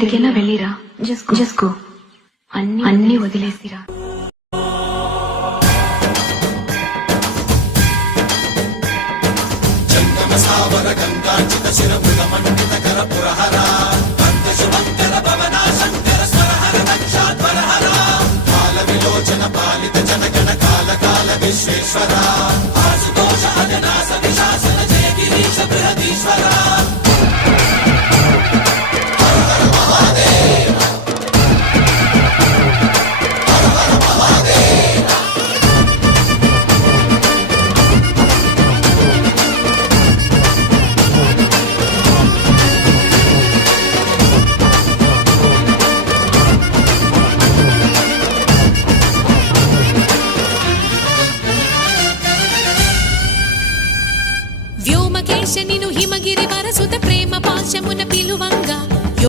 ఎక్కడికైనా వెళ్ళిరా, జస్కో అన్ని వదిలేసిరా. పాలిత జనగణ కాల కాల విశ్వేశ్వర ఆశుతోష అజనాస విశాసన జయ గిరీశ బృహదీశ్వర. వ్యోమకేశ నిను హిమగిరి వరసుత ప్రేమ పాశమున పిలువంగా